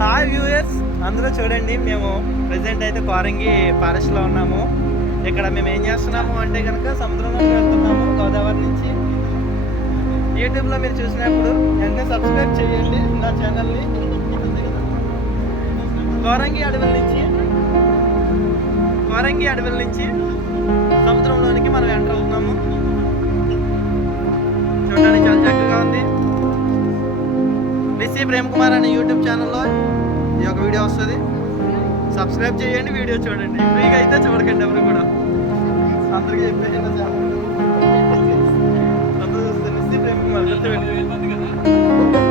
Hi viewers, అందరూ చూడండి. మేము ప్రజెంట్ అయితే కోరంగి ఫారెస్ట్లో ఉన్నాము. ఇక్కడ మేము ఏం చేస్తున్నాము అంటే కనుక సముద్రంలోకి వెళ్తున్నాము గోదావరి నుంచి. యూట్యూబ్లో మీరు చూసినప్పుడు వెంటనే సబ్స్క్రైబ్ చేయండి నా ఛానల్ని. కోరంగి అడవుల నుంచి సముద్రంలోనికి మనం ఎంటర్ అవుతున్నాము. చూడడానికి చాలా చక్కగా ఉంది. మిస్సీ ప్రేమ్ కుమార్ అనే యూట్యూబ్ ఛానల్లో ఈ యొక్క వీడియో వస్తుంది. సబ్స్క్రైబ్ చేయండి, వీడియో చూడండి. ఫ్రీగా అయితే చూడకండి ఎవరు కూడా. అందరికీ చెప్పేసి అందరూ చూస్తే మిస్సీ ప్రేమ్ కుమార్ గుర్తుపెట్టి